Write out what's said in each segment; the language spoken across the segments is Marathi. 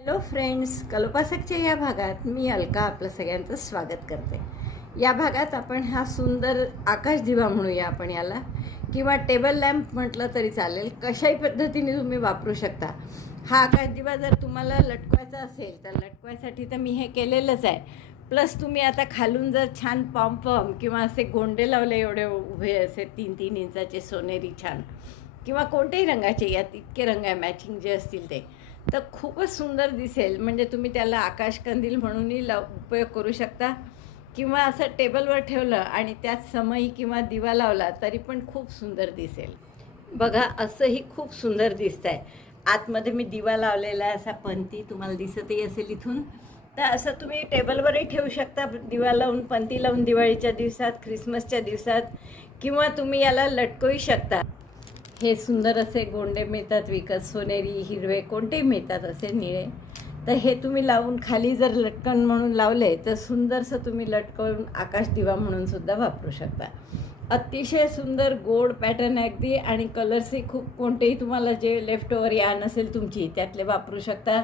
हॅलो फ्रेंड्स, कल्पासकच्या या भागात मी अलका आपलं सगळ्यांचं स्वागत करते. या भागात आपण हा सुंदर आकाश दिवा म्हणूया आपण याला, किंवा टेबल लॅम्प म्हटलं तरी चालेल. कशाही पद्धतीने तुम्ही वापरू शकता. हा आकाश दिवा जर तुम्हाला लटकवायचा असेल तर लटकवायसाठी तर मी हे केलेलंच आहे. प्लस तुम्ही आता खालून जर छान पॉम्पम किंवा असे गोंडे लावले एवढे उभे असे 3-3 इंचाचे सोनेरी छान, किंवा कोणत्याही रंगाचे, यात इतके रंग आहे मॅचिंग जे असतील ते, तर खूपच सुंदर दिसेल. म्हणजे तुम्ही त्याला आकाशकंदील म्हणूनही उपयोग करू शकता, किंवा असं टेबलवर ठेवलं आणि त्यात समई किंवा दिवा लावला तरी पण खूप सुंदर दिसेल. बघा, असंही खूप सुंदर दिसत आहे. आतमध्ये मी दिवा लावलेला आहे, असा पंती तुम्हाला दिसतही असेल इथून. तर असं तुम्ही टेबलवरही ठेवू शकता, दिवा लावून, पंती लावून, दिवाळीच्या दिवसात, ख्रिसमसच्या दिवसात, किंवा तुम्ही याला लटकवू शकता. हे सुंदर असे गोंडे मिळतात विकत, सोनेरी, हिरवे, कोणतेही मिळतात असे निळे. तर हे तुम्ही लावून खाली जर लटकन म्हणून लावले तर सुंदरसं तुम्ही लटकवून आकाश दिवा म्हणून सुद्धा वापरू शकता. अतिशय सुंदर गोड पॅटर्न आहे अगदी, आणि कलर्सही खूप, कोणतेही तुम्हाला जे लेफ्ट ओव्हर यान असेल तुमची त्यातले वापरू शकता.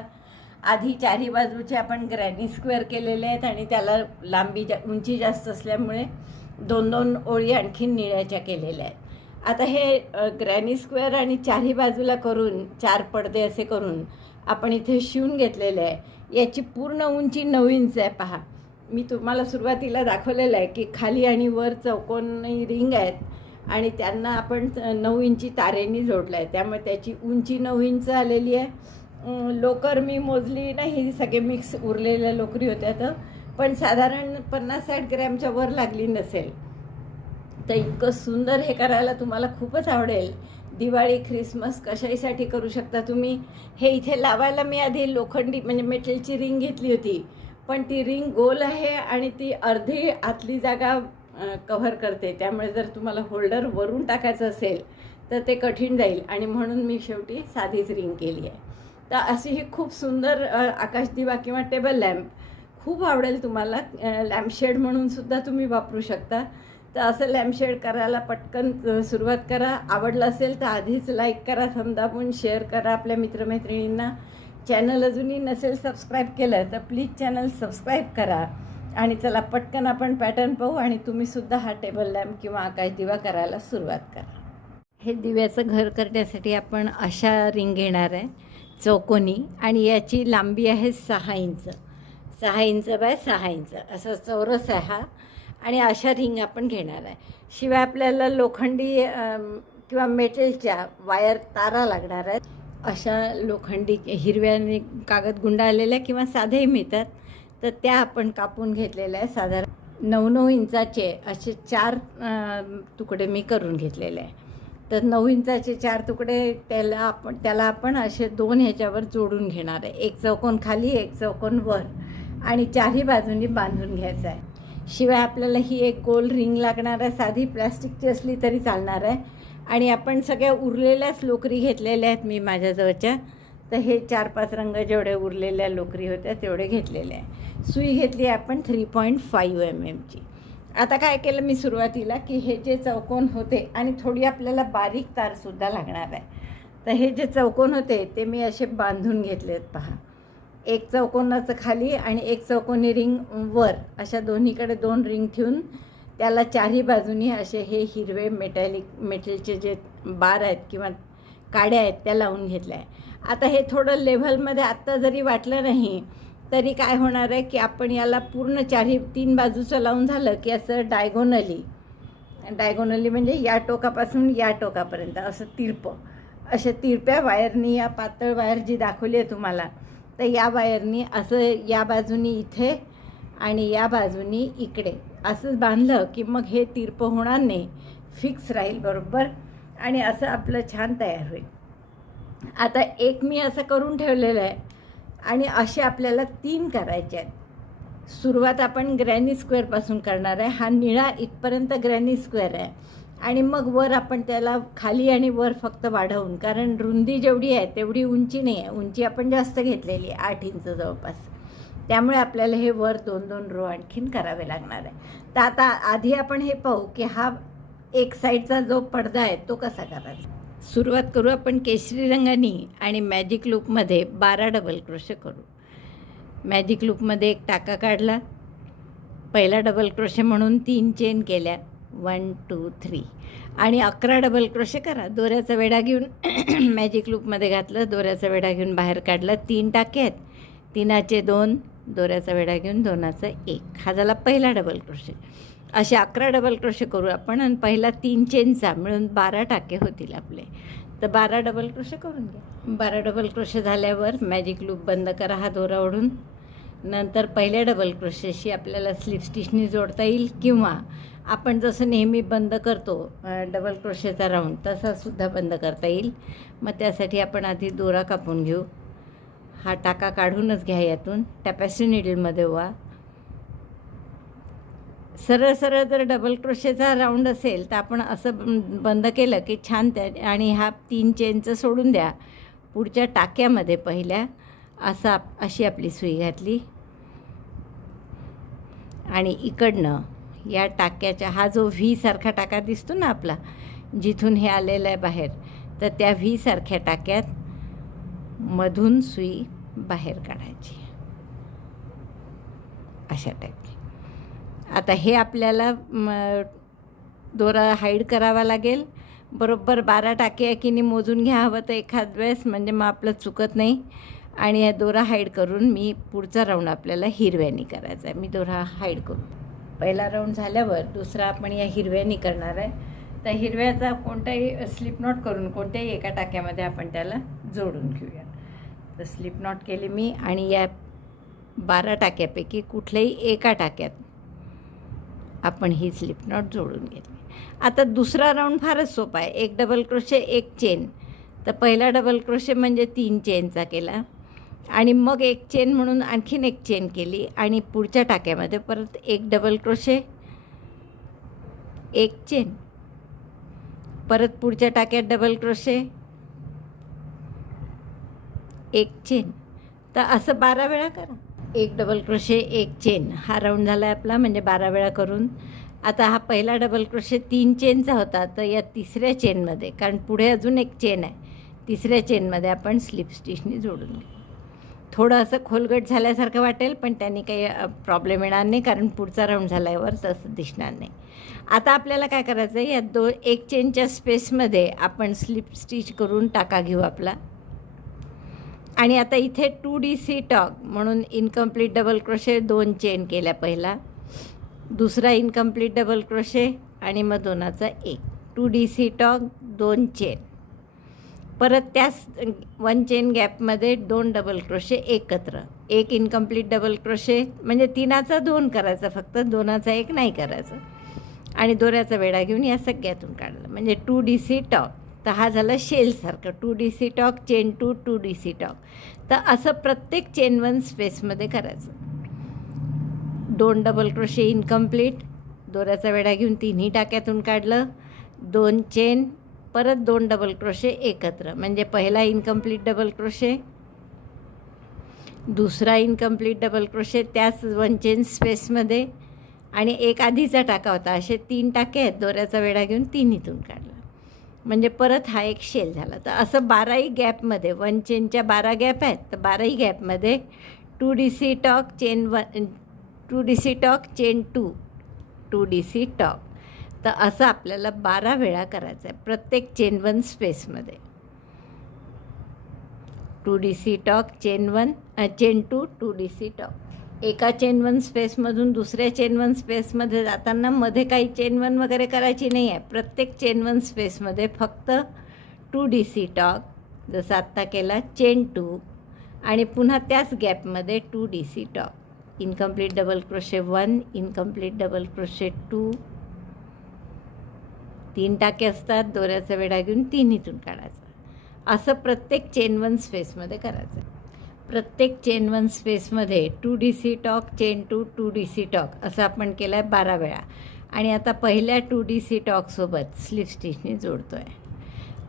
आधी चारही बाजूचे आपण ग्रॅनी स्क्वेअर केलेले आहेत, आणि त्याला लांबी उंची जास्त असल्यामुळे 2-2 ओळी आणखीन निळ्याच्या केलेल्या आहेत. आता हे ग्रॅनी स्क्वेअर आणि चारही बाजूला करून 4 पडदे असे करून आपण इथे शिवून घेतलेले आहे. याची पूर्ण उंची 9 इंच आहे. पहा, मी तुम्हाला सुरुवातीला दाखवलेलं आहे की खाली आणि वर चौकोनी रिंग आहेत, आणि त्यांना आपण 9 इंची तारेनी जोडलं आहे, त्यामुळे त्याची उंची 9 इंच आलेली आहे. लोकर मी मोजली नाही, सगळे मिक्स उरलेल्या लोकरी होत्या, तर पण साधारण 50-60 ग्रॅमच्या वर लागली नसेल. तर इतकं सुंदर हे करायला तुम्हाला खूपच आवडेल. दिवाळी, ख्रिसमस कशाहीसाठी करू शकता तुम्ही. हे इथे लावायला मी आधी लोखंडी म्हणजे मेटलची रिंग घेतली होती, पण ती रिंग गोल आहे आणि ती अर्धी आतली जागा कव्हर करते, त्यामुळे जर तुम्हाला होल्डर वरून टाकायचं असेल तर ते कठीण जाईल, आणि म्हणून मी शेवटी साधीच रिंग केली आहे. तर अशी ही खूप सुंदर आकाशदिवा किंवा टेबल लॅम्प खूप आवडेल तुम्हाला. लॅम्पशेड म्हणून सुद्धा तुम्ही वापरू शकता. तर असं लॅम्पशेड करायला पटकन सुरुवात करा. आवडलं असेल तर आधीच लाईक करा, दाबून शेअर करा आपल्या मित्रमैत्रिणींना. चॅनल अजूनही नसेल सबस्क्राईब केलं तर प्लीज चॅनल सबस्क्राईब करा. आणि चला पटकन आपण पॅटर्न पाहू, आणि तुम्हीसुद्धा हा टेबल लॅम्प किंवा आकाशदिवा करायला सुरुवात करा. हे दिव्याचं घर करण्यासाठी आपण अशा रिंग घेणार आहे चौकोनी, आणि याची लांबी आहे 6 इंच, 6 इंच बाय 6 इंच असं चौरस आहे हा. आणि अशा रिंग आपण घेणार आहे. शिवाय आपल्याला लोखंडी किंवा मेटलच्या वायर तारा लागणार आहेत. अशा लोखंडी हिरव्याने कागद गुंडाळलेल्या किंवा साधेही मिळतात, तर त्या आपण कापून घेतलेल्या आहे. साधारण 9-9 इंचाचे असे 4 तुकडे मी करून घेतलेले आहे. तर 9 इंचाचे 4 तुकडे त्याला आपण असे 2 ह्याच्यावर जोडून घेणार आहे. एक चौकोन खाली, एक चौकोन वर, आणि चारही बाजूंनी बांधून घ्यायचं आहे. शिवाय आपल्याला ही एक गोल रिंग लागणार आहे, साधी प्लॅस्टिकची असली तरी चालणार आहे. आणि आपण सगळ्या उरलेल्याच लोकरी घेतलेल्या आहेत मी माझ्याजवळच्या. तर हे 4-5 रंग जेवढे उरलेल्या लोकरी होत्या तेवढे घेतलेले आहे. सुई घेतली आहे आपण 3.5 mm. आता काय केलं मी सुरुवातीला की हे जे चौकोन होते, आणि थोडी आपल्याला बारीक तारसुद्धा लागणार आहे, तर हे जे चौकोन होते ते मी असे बांधून घेतलेत. पहा, एक चौकोनाचं खाली आणि एक चौकोनी रिंग वर, अशा दोन्हीकडे 2 रिंग ठेवून त्याला चारही बाजूनी असे हे हिरवे मेटलचे जे बार आहेत किंवा काड्या आहेत त्या लावून घेतल्या आहे. आता हे थोडं लेव्हलमध्ये आत्ता जरी वाटलं नाही तरी काय होणार आहे की आपण याला पूर्ण 3 बाजूचं लावून झालं की असं डायगोनली म्हणजे या टोकापासून या टोकापर्यंत असं अशा तिरप्या वायरनी, या पातळ वायर जी दाखवली आहे तुम्हाला, तर या वायरनी असं या बाजूनी इथे आणि या बाजूनी इकडे असं बांधलं की मग हे तिरपं होणार नाही, फिक्स राहील बरोबर, आणि असं आपलं छान तयार होईल. आता एक मी असं करून ठेवलेलं आहे, आणि असे आपल्याला 3 करायचे आहेत. सुरुवात आपण ग्रॅनी स्क्वेअरपासून करणार आहे. हा निळा इथपर्यंत ग्रॅनी स्क्वेअर आहे, आणि मग वर आपण त्याला खाली आणि वर फक्त वाढवून, कारण रुंदी जेवढी आहे तेवढी उंची नाही आहे, उंची आपण जास्त घेतलेली आहे 8 इंच जवळपास, त्यामुळे आपल्याला हे वर 2-2 रो आणखीन करावे लागणार आहे. तर आता आधी आपण हे पाहू की हा एक साईडचा जो पडदा आहे तो कसा करायचा. सुरुवात करू आपण केशरी रंगाने आणि मॅजिक लूपमध्ये 12 डबल क्रोशे करू. मॅजिक लूपमध्ये एक टाका काढला, पहिला डबल क्रोशे म्हणून 3 चेन केल्या, 1 2 3 आणि 11 डबल क्रोशे करा. दोऱ्याचा वेढा घेऊन मॅजिक लूपमध्ये घातलं, दोऱ्याचा वेढा घेऊन बाहेर काढला. 3 टाके आहेत, 3चे 2, दोऱ्याचा वेढा घेऊन 2चा 1. हा झाला पहिला डबल क्रोशे. असे 11 डबल क्रोशे करू आपण आणि पहिला 3 चेनचा मिळून 12 टाके होतील आपले. तर 12 डबल क्रोशे करून घ्या. 12 डबल क्रोशे झाल्यावर मॅजिक लूप बंद करा, हा दोरा ओढून. नंतर पहिल्या डबल क्रोशेशी आपल्याला स्लिप स्टिचनी जोडता येईल किंवा आपण जसं नेहमी बंद करतो डबल क्रोशेचा राऊंड तसासुद्धा बंद करता येईल. मग त्यासाठी आपण आधी दोरा कापून घेऊ. हा टाका काढूनच घ्या, यातून टॅपेस्ट्री नीडलमध्ये व्हा. सरळ सरळ जर डबल क्रोशेचा राऊंड असेल तर आपण असं बंद केलं की छान त्या आणि हा 3 चेनचं सोडून द्या. पुढच्या टाक्यामध्ये पहिल्या अशी आपली सुई घातली आणि इकडनं या टाक्याच्या हा जो व्ही सारखा टाका दिसतो ना आपला, जिथून हे आलेलं आहे बाहेर, तर त्या व्ही सारख्या टाक्यात मधून सुई बाहेर काढायची अशा टाईपची. आता हे आपल्याला दोरा हाईड करावा लागेल. बरोबर 12 टाके आहे की नाही मोजून घ्या हवं तर एखाद वेळेस, म्हणजे मग आपलं चुकत नाही. आणि हा दोरा हाईड करून मी पुढचा राऊंड आपल्याला हिरव्यानी करायचा आहे. मी दोरा हाईड करू. पहिला राऊंड झाल्यावर दुसरा आपण या हिरव्यानी करणार आहे. तर हिरव्याचा कोणताही स्लिप नॉट करून कोणत्याही एका टाक्यामध्ये आपण त्याला जोडून घेऊया. तर स्लिप नॉट केली मी आणि या 12 टाक्यापैकी कुठल्याही एका टाक्यात आपण ही स्लिप नॉट जोडून घेतली. आता दुसरा राऊंड फारच सोपा आहे. 1 डबल क्रोशे 1 चेन. तर पहिला डबल क्रोशे म्हणजे 3 चेनचा केला आणि मग 1 चेन म्हणून आणखीन 1 चेन केली आणि पुढच्या टाक्यामध्ये परत 1 डबल क्रोशे 1 चेन, परत पुढच्या टाक्यात डबल क्रोशे 1 चेन. तर असं 12 वेळा करा. 1 डबल क्रोशे 1 चेन हा राऊंड झाला आहे आपला, म्हणजे 12 वेळा करून. आता हा पहिला डबल क्रोशे 3 चेनचा होता, तर या तिसऱ्या चेनमध्ये, कारण पुढे अजून 1 चेन आहे, तिसऱ्या चेनमध्ये आपण स्लिप स्टिचनी जोडून घेऊ. थोडं असं खोलगट झाल्यासारखं वाटेल, पण त्यांनी काही प्रॉब्लेम येणार नाही, कारण पुढचा राऊंड झाल्यावर तसं दिसणार नाही. आता आपल्याला काय करायचं आहे, या 1 चेनच्या स्पेसमध्ये आपण स्लिप स्टिच करून टाका घेऊ आपला. आणि आता इथे 2DC टॉग म्हणून इनकम्प्लीट डबल क्रोशे 2 चेन केल्या पहिला, दुसरा इनकम्प्लीट डबल क्रोशे आणि मग 2चा 1, 2DC टॉग 2 चेन, परत त्याच 1 चेन गॅपमध्ये 2 डबल क्रोशे एकत्र, 1 इनकम्प्लीट डबल क्रोशे, म्हणजे 3चा 2 करायचा फक्त, 2चा 1 नाही करायचं. आणि दोऱ्याचा वेढा घेऊन या सगळ्यातून काढलं, म्हणजे 2DC टॉग. तर हा झाला शेलसारखं 2DC टॉग, चेन 2, 2DC टॉग. तर असं प्रत्येक चेन 1 स्पेसमध्ये करायचं. 2 डबल क्रोशे इनकम्प्लीट, दोऱ्याचा वेढा घेऊन 3ही टाक्यातून काढलं, 2 चेन, परत 2 डबल क्रोशे एकत्र, म्हणजे पहिला इनकम्प्लीट डबल क्रोशे, दुसरा इनकम्प्लीट डबल क्रोशे त्याच 1 चेन स्पेसमध्ये आणि एक आधीचा टाका होता. असे 3 टाके आहेत, दोऱ्याचा वेढा घेऊन 3हीतून काढला, म्हणजे परत हा एक शेल झाला. तर असं 12ही गॅपमध्ये 1 चेनच्या 12 गॅप आहेत, तर 12ही गॅपमध्ये 2DC talk chain 1, 2DC talk chain 2, 2DC talk. तर असं आपल्याला 12 वेळा करायचं आहे प्रत्येक चेन 1 स्पेसमध्ये. 2DC talk chain 1, chain 2, 2DC talk. एका चेन 1 स्पेसमधून दुसऱ्या चेन 1 स्पेसमध्ये जाताना मध्ये काही चेन 1 वगैरे करायची नाही आहे. प्रत्येक चेन 1 स्पेसमध्ये फक्त 2DC टॉक, जसं आत्ता केला, चेन 2 आणि पुन्हा त्याच गॅपमध्ये 2DC talk, incomplete double crochet 1, incomplete double crochet 2, 3 टाके असतात, दोऱ्याचा वेढा घेऊन 3हीतून काढायचं. असं प्रत्येक चेन 1 स्पेसमध्ये करायचं. प्रत्येक चेन 1 स्पेसमध्ये 2DC talk, chain 2, 2DC talk असं आपण केलं आहे 12 वेळा. आणि आता पहिल्या 2DC टॉकसोबत स्लिप स्टिचनी जोडतो आहे.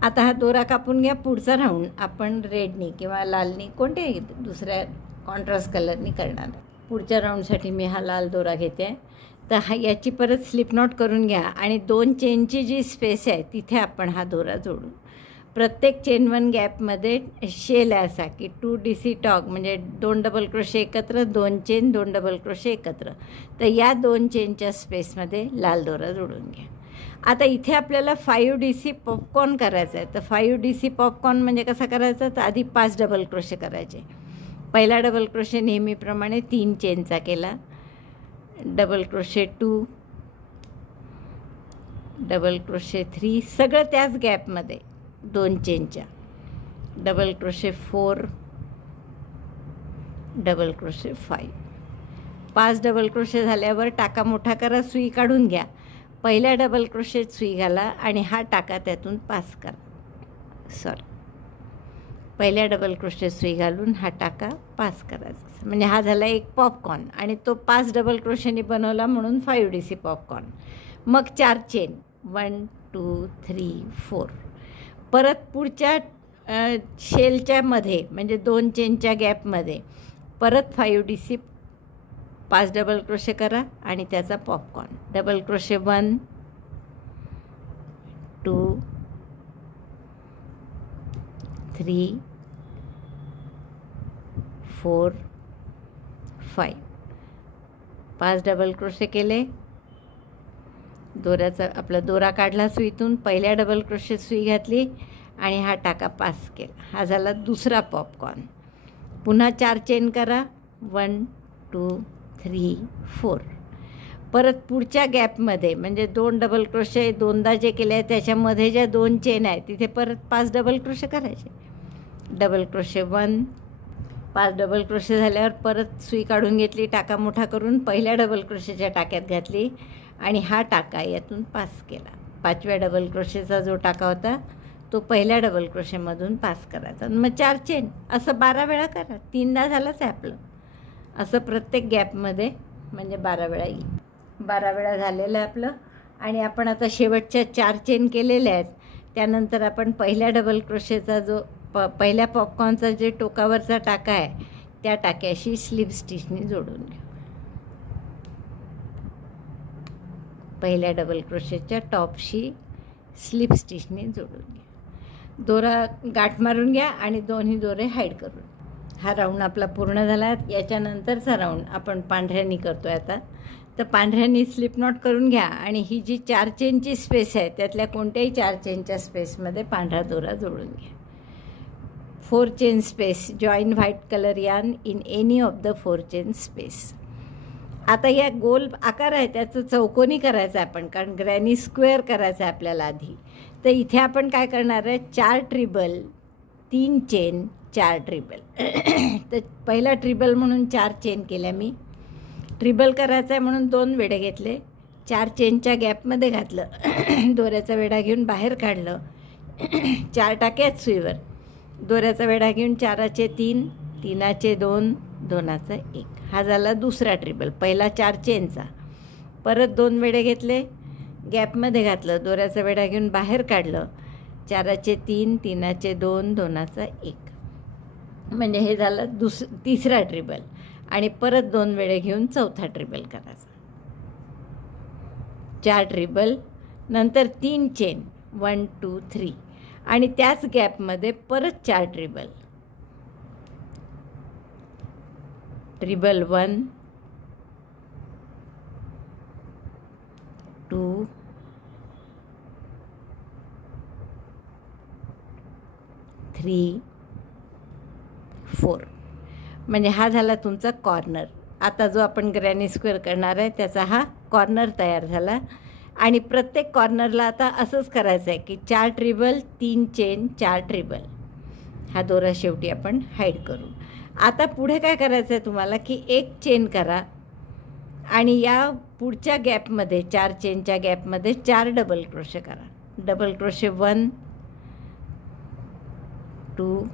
आता हा दोरा कापून घ्या. पुढचा राऊंड आपण रेडनी किंवा लालनी कोणत्याही दुसऱ्या कॉन्ट्रास्ट कलरनी करणार आहे. पुढच्या राऊंडसाठी मी हा लाल दोरा घेते आहे. तर याची परत स्लिप नॉट करून घ्या आणि 2 चेनची जी स्पेस आहे तिथे आपण हा दोरा जोडू. प्रत्येक चेन 1 गॅपमध्ये शेल आहे असा की 2 DC टॉग म्हणजे 2 डबल क्रोशे एकत्र, 2 चेन, 2 डबल क्रोशे एकत्र. तर या 2 चेनच्या स्पेसमध्ये लाल दोरा जोडून घ्या. आता इथे आपल्याला 5 DC पॉपकॉर्न करायचं आहे. तर 5 DC पॉपकॉर्न म्हणजे कसा करायचा, तर आधी 5 डबल क्रोशे करायचे. पहिला डबल क्रोशे नेहमीप्रमाणे 3 चेनचा केला, डबल क्रोशे 2, डबल क्रोशे 3, सगळं त्याच गॅपमध्ये 2 चेनच्या, double crochet 4, double crochet 5. 5 double crochet झाल्यावर टाका मोठा करा, सुई काढून घ्या. पहिल्या डबल क्रोशेत सुई घाला आणि हा टाका त्यातून पास करा. पहिल्या डबल क्रोशेत सुई घालून हा टाका पास करायचा. म्हणजे हा झाला एक पॉपकॉर्न आणि तो 5 डबल क्रोशेने बनवला म्हणून 5 DC पॉपकॉर्न. मग 4 चेन, 1 2 3 4. परत पुढच्या शेलच्या मध्ये म्हणजे 2 चेनच्या गॅपमध्ये परत 5 DC 5 डबल क्रोशे करा आणि त्याचा popcorn. Double crochet 1 2 3 4 5. 5 double crochet केले, दोऱ्याचा आपला दोरा काढला सुईतून, पहिल्या डबल क्रोशेत सुई घातली आणि हा टाका पास केला. हा झाला दुसरा पॉपकॉर्न. पुन्हा 4 चेन करा, 1 2 3 4. परत पुढच्या गॅपमध्ये म्हणजे 2 डबल क्रोशे दोनदा जे केले आहे त्याच्यामध्ये ज्या 2 चेन आहेत तिथे परत 5 डबल क्रोशे करायचे. डबल क्रोशे 1, 5 डबल क्रोशे झाल्यावर परत सुई काढून घेतली, टाका मोठा करून पहिल्या डबल क्रोशेच्या टाक्यात घातली आणि हा टाका यातून पास केला. 5व्या डबल क्रोशेचा जो टाका होता तो पहिल्या डबल क्रोशेमधून पास करायचा. मग 4 चेन असं 12 वेळा करा. 3दा झालंच आहे आपलं. असं प्रत्येक गॅपमध्ये म्हणजे 12 वेळा येईल. 12 वेळा झालेलं आहे आपलं. आणि आपण आता शेवटच्या 4 चेन केलेल्या आहेत. त्यानंतर आपण पहिल्या डबल क्रोशेचा जो पहिल्या पॉपकॉर्नचा जे टोकावरचा टाका आहे त्या टाक्याशी स्लिप स्टिचने जोडून घ्या. पहिल्या डबल क्रोशेच्या टॉपशी स्लिप स्टिचने जोडून घ्या. दोरा गाठ मारून घ्या आणि दोन्ही दोरे हाईड करून. हा राऊंड आपला पूर्ण झाला. याच्यानंतरचा राऊंड आपण पांढऱ्यानी करतो आहे आता. तर पांढऱ्यानी स्लिप नॉट करून घ्या आणि ही जी 4 चेनची स्पेस आहे त्यातल्या कोणत्याही 4 चेनच्या स्पेसमध्ये पांढरा दोरा जोडून घ्या. 4 chain space, join white colour yarn in any of the 4 chain space. आता या गोल आकार आहे त्याचं चौकोनी करायचं आहे आपण, कारण ग्रॅनी स्क्वेअर करायचं आहे आपल्याला आधी. तर इथे आपण काय करणार आहे, 4 ट्रिबल, 3 चेन, 4 ट्रिबल. तर पहिला ट्रिबल म्हणून 4 चेन केल्या मी. ट्रिबल करायचं आहे म्हणून 2 वेढे घेतले, 4 चेनच्या गॅपमध्ये घातलं, दोऱ्याचा वेढा घेऊन बाहेर काढलं, 4 टाक्यात सुईवर, दोऱ्याचा वेढा घेऊन 4चे 3, 3चे 2, 2चा 1. हा झाला दुसरा ट्रिबल. पहिला 4 चेनचा, परत 2 वेढे घेतले, गॅपमध्ये घातलं, दोऱ्याचा वेढा घेऊन बाहेर काढलं, 4चे 3, 3चे 2, 2चा 1. म्हणजे हे झालं तिसरा ट्रिबल. आणि परत 2 वेढे घेऊन चौथा ट्रिबल करायचा. 4 ट्रिबल, नंतर 3 चेन, 1 2 3 आणि त्याच गॅपमध्ये परत 4 ट्रिबल. ट्रिबल 1 2 3 4. म्हणजे हा झाला तुमचा कॉर्नर. आता जो आपण ग्रॅनी स्क्वेअर करणार आहे त्याचा हा कॉर्नर तयार झाला. आणि प्रत्येक कॉर्नरला आता असंच करायचं आहे की 4 ट्रिबल, 3 चेन, 4 ट्रिबल. हा दोरा शेवटी आपण हाईड करू. आता पुढे काय करायचं आहे तुम्हाला की 1 चेन करा आणि या पुढच्या गॅपमध्ये 4 चेनच्या गॅपमध्ये 4 डबल क्रोशे करा. Double crochet 1 2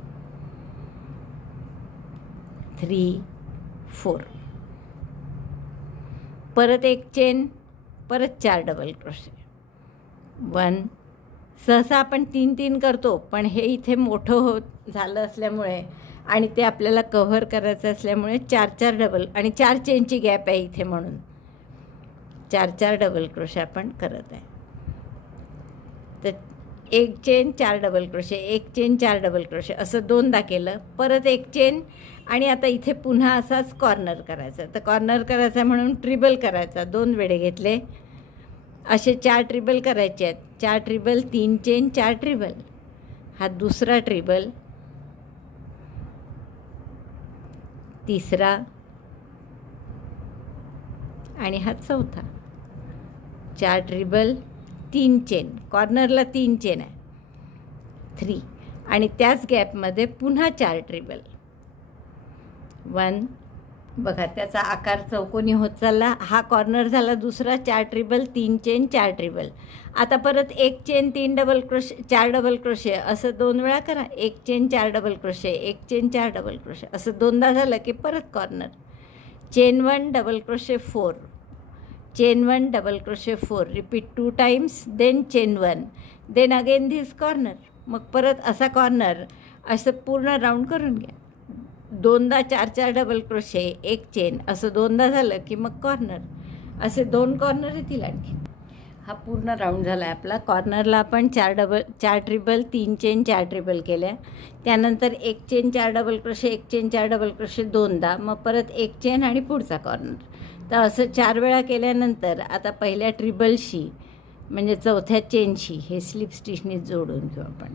3 4. परत 1 चेन, परत 4 डबल क्रोशे, 1. सहसा आपण 3-3 करतो, पण हे इथे मोठं होत झालं असल्यामुळे आणि ते आपल्याला कव्हर करायचं असल्यामुळे 4-4 डबल आणि 4 चेनची गॅप आहे इथे म्हणून 4-4 डबल क्रोशे आपण करत आहे. तर एक चेन 4 डबल क्रोशे, एक चेन 4 डबल क्रोशे असं दोनदा केलं. परत एक चेन आणि आता इथे पुन्हा असाच कॉर्नर करायचा. तर कॉर्नर करायचा म्हणून ट्रिबल करायचा. 2 वेढे घेतले, असे 4 ट्रिबल करायचे आहेत. 4 ट्रिबल, 3 चेन, 4 ट्रिबल. हा दुसरा ट्रिबल, तिसरा आणि हा चौथा. 4 ट्रिबल, 3 चेन, कॉर्नरला 3 चेन आहे, 3. आणि त्याच गॅपमध्ये पुन्हा 4 ट्रिबल. 1, बघा त्याचा आकार चौकोनी होत चालला. हा कॉर्नर झाला दुसरा. 4 ट्रिबल, 3 चेन, 4 ट्रिबल. आता परत एक chain, 3 double crochet, 4 double crochet असं 2 वेळा करा. एक चेन, 4 डबल क्रोशे, एक चेन, 4 डबल क्रोशे असं दोनदा झालं की परत corner. Chain 1 double crochet 4, chain 1 double crochet 4, repeat 2 times, then chain 1, then again this corner. मग परत असा कॉर्नर असं पूर्ण राऊंड करून घ्या. दोनदा 4-4 डबल क्रोशे, एक चेन असं दोनदा झालं की मग कॉर्नर. असे 2 कॉर्नर येतील आणखी. हा पूर्ण राऊंड झाला आहे आपला. कॉर्नरला आपण 4 ट्रिबल, 3 चेन, 4 ट्रिबल केल्या. त्यानंतर एक चेन, 4 डबल क्रोशे, एक चेन, 4 डबल क्रोशे दोनदा, मग परत एक चेन आणि पुढचा कॉर्नर. तर असं 4 वेळा केल्यानंतर आता पहिल्या ट्रिबलशी म्हणजे चौथ्या चेनशी हे स्लिप स्टिचने जोडून घेऊ आपण.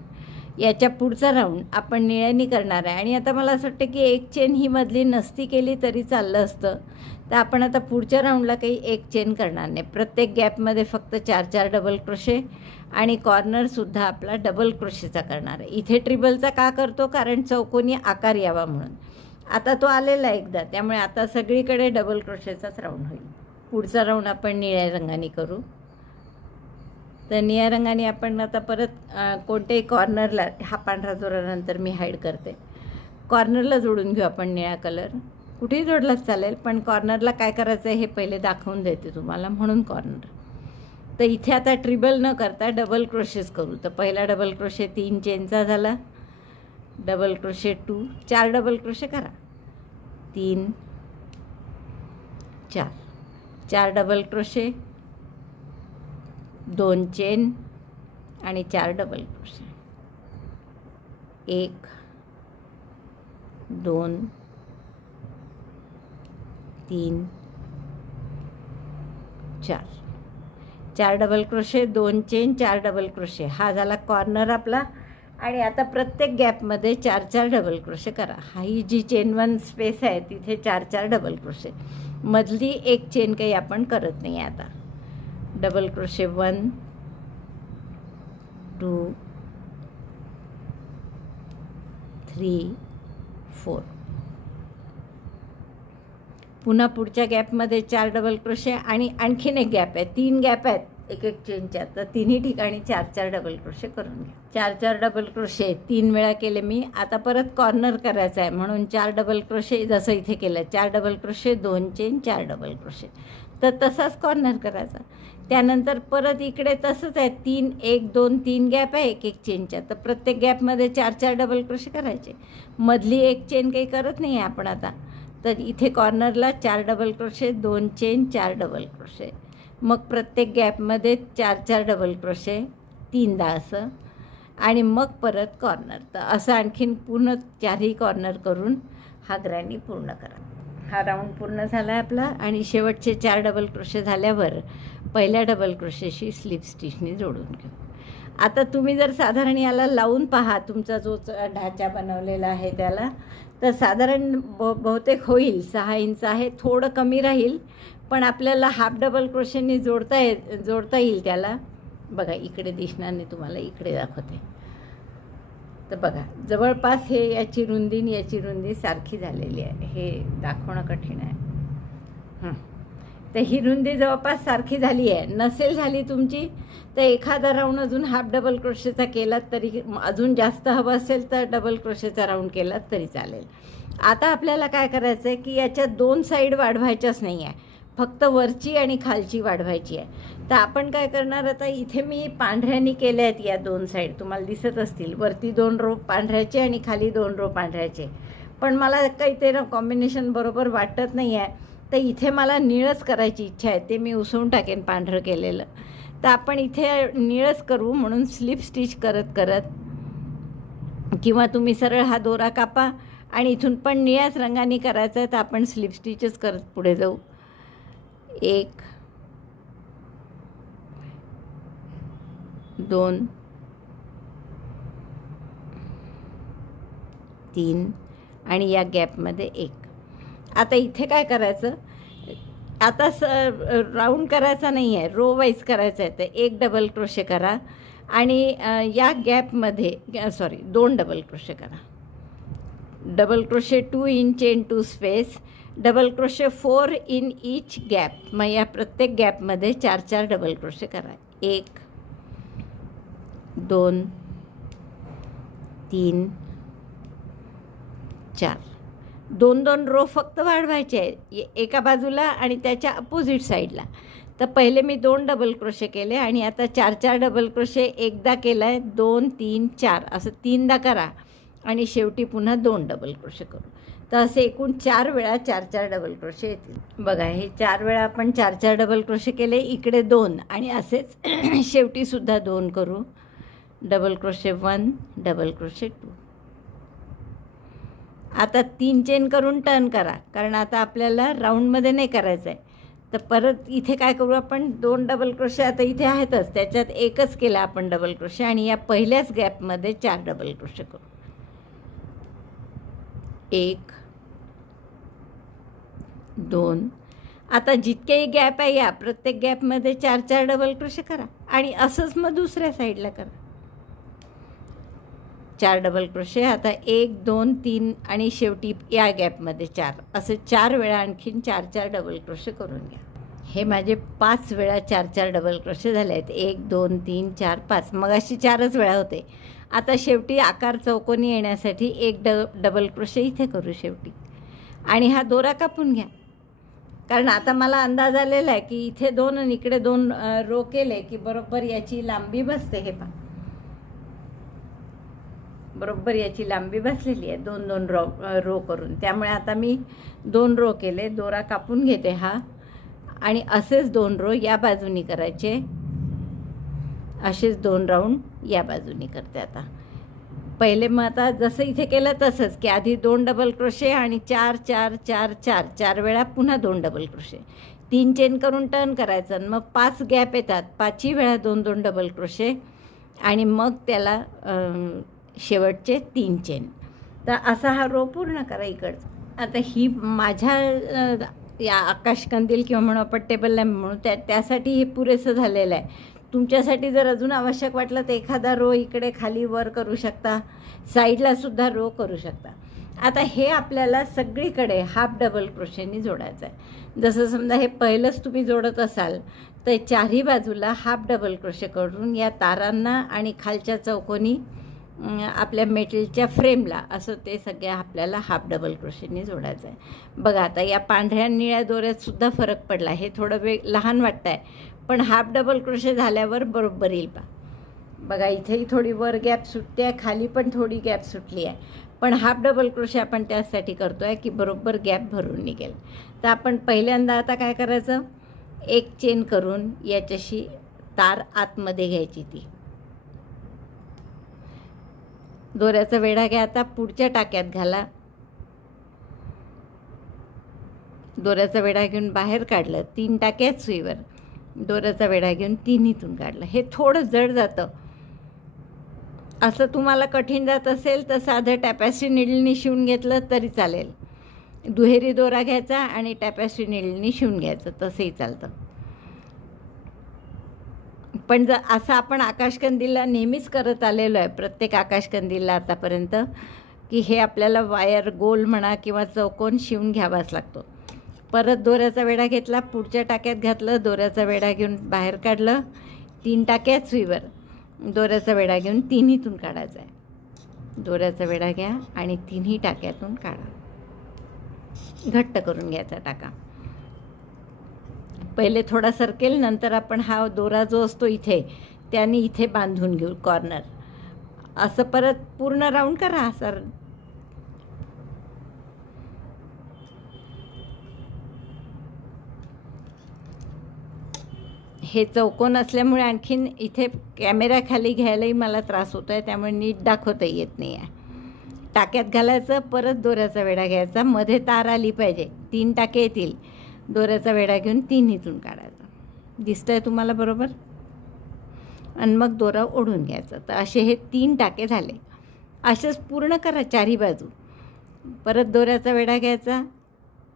याच्या पुढचा राऊंड आपण निळ्यानी करणार आहे. आणि आता मला असं वाटतं की एक चेन ही मधली नसती केली तरी चाललं असतं. तर आपण आता पुढच्या राऊंडला काही एक चेन करणार नाही. प्रत्येक गॅपमध्ये फक्त 4-4 डबल क्रोशे आणि कॉर्नरसुद्धा आपला डबल क्रोशेचा करणार आहे. इथे ट्रिबलचा का करतो? कारण चौकोनी आकार यावा म्हणून. आता तो आलेला एकदा, त्यामुळे आता सगळीकडे डबल क्रोशेचाच राऊंड होईल. पुढचा राऊंड आपण निळ्या रंगाने करू. तर निळ्या रंगाने आपण आता परत कोणत्याही कॉर्नरला, हा पांढरा दोऱ्यानंतर मी हाईड करते, कॉर्नरला जोडून घेऊ आपण निळा कलर. कुठेही जोडलाच चालेल, पण कॉर्नरला काय करायचं आहे हे पहिले दाखवून देते तुम्हाला, म्हणून कॉर्नर. तर इथे आता ट्रिबल न करता डबल क्रोशेस करू. तर पहिला डबल क्रोशे 3 चेनचा झाला, डबल क्रोशे 2, 4 डबल क्रोशे करा, 3, 4, 4 डबल क्रोशे, 2 चेन आणि 4 double crochet, 1, 2, 3, 4, 4 double crochet, 2 chain, 4 double crochet. हा झाला कॉर्नर आपला. आणि आता प्रत्येक गॅपमध्ये 4-4 डबल क्रोशे करा. ही जी चेन 1 स्पेस आहे तिथे 4-4 डबल क्रोशे. मधली एक चेन काही आपण करत नाही आता. Double crochet 1, 2, 3, 4. पुन्हा पुढच्या गॅपमध्ये 4 डबल क्रोशे आणि आणखीन एक गॅप आहे. 3 गॅप आहेत एक एक चेनच्या. तर तिन्ही ठिकाणी 4-4 डबल क्रोशे करून घ्या. 4-4 डबल क्रोशे 3 वेळा केले मी. आता परत कॉर्नर करायचा आहे म्हणून 4 डबल क्रोशे जसं इथे केलं. 4 double crochet, 2 chain, 4 double crochet. तर तसाच कॉर्नर करायचा. त्यानंतर परत इकडे तसंच आहे. 3, 1, 2, 3 गॅप आहे एक एक चेनच्या. तर प्रत्येक गॅपमध्ये 4-4 डबल क्रोशे करायचे. मधली एक चेन काही करत नाही आहे आपण आता. तर इथे कॉर्नरला 4 double crochet, 2 chain, 4 double crochet. मग प्रत्येक गॅपमध्ये 4-4 डबल क्रोशे 3दा असं. आणि मग परत कॉर्नर. तर असं आणखीन पूर्ण 4ही कॉर्नर करून हा ग्रँडी पूर्ण करा. हा राऊंड पूर्ण झाला आहे आपला. आणि शेवटचे 4 डबल क्रोशे झाल्यावर पहिल्या डबल क्रोशेशी स्लिप स्टिचने जोडून घेऊ. आता तुम्ही जर साधारण याला लावून पहा तुमचा जो ढाचा बनवलेला आहे त्याला, तर साधारण बहुतेक होईल 6 इंच आहे. थोडं कमी राहील पण आपल्याला हाफ डबल क्रोशेने जोडता येईल त्याला. बघा इकडे दिसणार नाही तुम्हाला, इकडे दाखवते. तर बघा जवळपास हे याची रुंदी आणि याची रुंदी सारखी झालेली आहे. हे दाखवणं कठीण आहे. तर ही रुंदी जवळपास सारखी झाली आहे. नसेल झाली तुमची तर एखादा राऊंड अजून हाफ डबल क्रोशेचा केलात तरी, अजून जास्त हवं असेल तर डबल क्रोशेचा राऊंड केलात तरी चालेल. आता आपल्याला काय करायचं आहे की याच्या 2 साईड वाढवायच्याच नाही आहे, फक्त वरची आणि खालची वाढवायची आहे. तर आपण काय करणार आता, इथे मी पांढऱ्यानी केल्या आहेत या 2 साईड, तुम्हाला दिसत असतील. वरती 2 रो पांढऱ्याचे आणि खाली 2 रो पांढऱ्याचे. पण मला काही ते कॉम्बिनेशन बरोबर वाटत नाही आहे. तर इथे मला निळच करायची इच्छा आहे. ते मी उसवून टाकेन पांढरं केलेलं. तर आपण इथे निळच करू म्हणून स्लिप स्टिच करत करत, किंवा तुम्ही सरळ हा दोरा कापा आणि इथून पण निळ्याच रंगाने करायचं आहे तर आपण स्लिप स्टिचच करत पुढे जाऊ. 1 2 3 आणि या गॅपमध्ये 1. आता इथे काय करायचं, आता राऊंड करायचा नाही आहे, रो वाईज करायचं आहे. तर 1 डबल क्रोशे करा आणि या गॅपमध्ये 2 डबल क्रोशे करा. Double crochet 2 in chain 2 space, double crochet 4 in each gap. मग या प्रत्येक गॅपमध्ये 4 डबल क्रोशे करा. 1 2 3 4. 2 रो फक्त वाढवायचे आहे एका बाजूला आणि त्याच्या अपोजिट साईडला. तर पहिले मी 2 डबल क्रोशे केले आणि आता 4 डबल क्रोशे एकदा केलं आहे, 2 3 4 असं 3दा करा आणि शेवटी पुन्हा 2 डबल क्रोशे करू. तर असे एकूण 4 वेळा 4 डबल क्रोशे येतील. बघा, हे 4 वेळा आपण 4 डबल क्रोशे केले, इकडे 2 आणि असेच शेवटीसुद्धा 2 करू. Double crochet 1 double crochet 2. आता 3 चेन करून टर्न करा, कारण आता आपल्याला राऊंडमध्ये नाही करायचं आहे. तर परत इथे काय करू आपण, 2 डबल क्रोशे आता इथे आहेतच, त्याच्यात एकच केला आपण डबल क्रोशे आणि या पहिल्याच गॅपमध्ये 4 डबल क्रोशे करू. 1 2. आता जितकेही गॅप आहे या प्रत्येक गॅपमध्ये 4 डबल क्रोशे करा आणि असंच मग दुसऱ्या साईडला करा. 4 डबल क्रोशे. आता 1 2 3 आणि शेवटी या गॅपमध्ये 4, असे 4 वेळा आणखीन 4 डबल क्रोशे करून घ्या. हे माझे 5 वेळा 4 डबल क्रोशे झाले आहेत. 1 2 3 4 5. मग अशी 4च वेळा होते. आता शेवटी आकार चौकोनी येण्यासाठी 1 डबल क्रोशे इथे करू शेवटी आणि हा दोरा कापून घ्या. कारण आता मला अंदाज आलेला आहे की इथे 2 आणि इकडे 2 रो केले की बरोबर याची लांबी बसते. हे पहा, बरोबर याची लांबी बसलेली आहे 2 रो करून. त्यामुळे आता मी 2 रो केले, दोरा कापून घेते हा आणि असेच 2 रो या बाजूनी करायचे, असेच 2 राऊंड या बाजूनी करते. आता पहिले मग आता जसं इथे केलं तसंच की आधी 2 डबल क्रोशे आणि 4 4 4 4 4 वेळा पुन्हा 2 डबल क्रोशे, 3 चेन करून टर्न करायचं. मग 5 गॅप येतात, 5ही वेळा 2 2 डबल क्रोशे आणि मग त्याला शेवटचे 3 चेन. तर असा हा रो पूर्ण करा इकडचा. आता ही माझ्या या आकाशकंदील किंवा म्हणू आपण टेबल लॅम्प म्हणू त्यासाठी हे पुरेसं झालेलं आहे. तुमच्यासाठी जर अजून आवश्यक वाटलं तर एखादा रो इकडे खाली वर करू शकता, साईडलासुद्धा रो करू शकता. आता हे आपल्याला सगळीकडे हाफ डबल क्रोशेनी जोडायचं आहे. जसं समजा हे पहिलंच तुम्ही जोडत असाल तर 4ही बाजूला हाफ डबल क्रोशे करून या तारांना आणि खालच्या चौकोनी आपल्या मेटलच्या फ्रेमला असं ते सगळ्या आपल्याला हाफ डबल क्रोशेनी जोडायचं आहे. बघा, आता या पांढऱ्या निळ्या दोऱ्यातसुद्धा फरक पडला. हे थोडं लहान वाटतं आहे, पण हाफ डबल क्रोशे झाल्यावर बरोबर येईल. बघा, इथेही थोडी वर गॅप सुटते आहे, खाली पण थोडी गॅप सुटली आहे, पण हाफ डबल क्रोशे आपण त्यासाठी करतो आहे की बरोबर गॅप भरून निघेल. तर आपण पहिल्यांदा आता काय करायचं, 1 चेन करून याच्याशी तार आतमध्ये घ्यायची. ती दोऱ्याचा वेढा घ्या. आता पुढच्या टाक्यात घाला. दोऱ्याचा वेढा घेऊन बाहेर काढलं, 3 टाक्यात सुईवर दोऱ्याचा वेढा घेऊन 3हीतून काढलं. हे थोडं जड जातं. असं तुम्हाला कठीण जात असेल तर साधं टॅपॅस्ट्री नीडलनी शिवून घेतलं तरी चालेल. दुहेरी दोरा घ्यायचा आणि टॅपॅस्ट्री नीडलनी शिवून घ्यायचं, तसंही चालतं. पण जर असं आपण आकाशकंदीलला नेहमीच करत आलेलो आहे, प्रत्येक आकाशकंदीलला आतापर्यंत, की हे आपल्याला वायर गोल म्हणा किंवा चौकोन शिवून घ्यावाच लागतो. परत दोऱ्याचा वेढा घेतला, पुढच्या टाक्यात घातलं, दोऱ्याचा वेढा घेऊन बाहेर काढलं, 3 टाक्यात सुईवर दोऱ्याचा वेढा घेऊन 3हीतून काढायचा आहे. दोऱ्याचा वेढा घ्या आणि 3ही टाक्यातून काढा. घट्ट करून घ्यायचा टाका. पहिले थोडा सरकेल, नंतर आपण हा दोरा जो असतो इथे त्याने इथे बांधून घेऊ कॉर्नर. असं परत पूर्ण राऊंड करा. सर हे चौकोन असल्यामुळे आणखीन इथे कॅमेरा खाली घ्यायलाही मला त्रास होतो आहे, त्यामुळे नीट दाखवता येत नाही आहे. टाक्यात घालायचं, परत दोऱ्याचा वेढा घ्यायचा, मध्ये तार आली पाहिजे, 3 टाके येतील, दोऱ्याचा वेढा घेऊन 3 इथून काढायचा. दिसतं आहे तुम्हाला बरोबर? आणि मग दोरा ओढून घ्यायचा. तर असे हे 3 टाके झाले. असेच पूर्ण करा चारी बाजू. परत दोऱ्याचा वेढा घ्यायचा,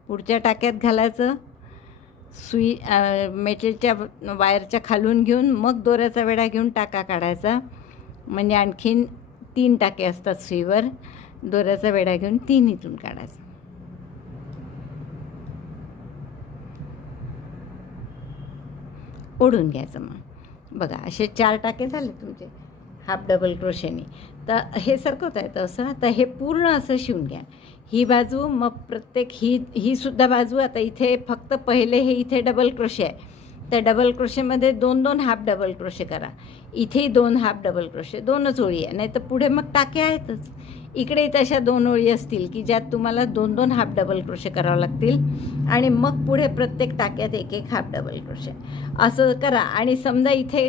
पुढच्या टाक्यात घालायचं, सुई मेटलच्या वायरच्या खालून घेऊन मग दोऱ्याचा वेढा घेऊन टाका काढायचा. म्हणजे आणखीन 3 टाके असतात सुईवर, दोऱ्याचा वेढा घेऊन 3 इथून काढायचा. ओढून घ्यायचं. मग बघा असे 4 टाके झाले तुमचे हाफ डबल क्रोशेनी. तर हे सरकवता येतं असं. आता हे पूर्ण असं शिवून घ्या, ही बाजू, मग प्रत्येक ही सुद्धा बाजू. आता इथे फक्त पहिले हे इथे डबल क्रोशे आहे, त्या डबल क्रोशेमध्ये 2-2 हाफ डबल क्रोशे करा. इथेही 2 हाफ डबल क्रोशे, 2च ओळी आहे. नाही तर पुढे मग टाके आहेतच. इकडे तशा 2 ओळी असतील की ज्यात तुम्हाला 2-2 हाफ डबल क्रोशे करावं लागतील आणि मग पुढे प्रत्येक टाक्यात 1-1 हाफ डबल क्रोशे असं करा. आणि समजा इथे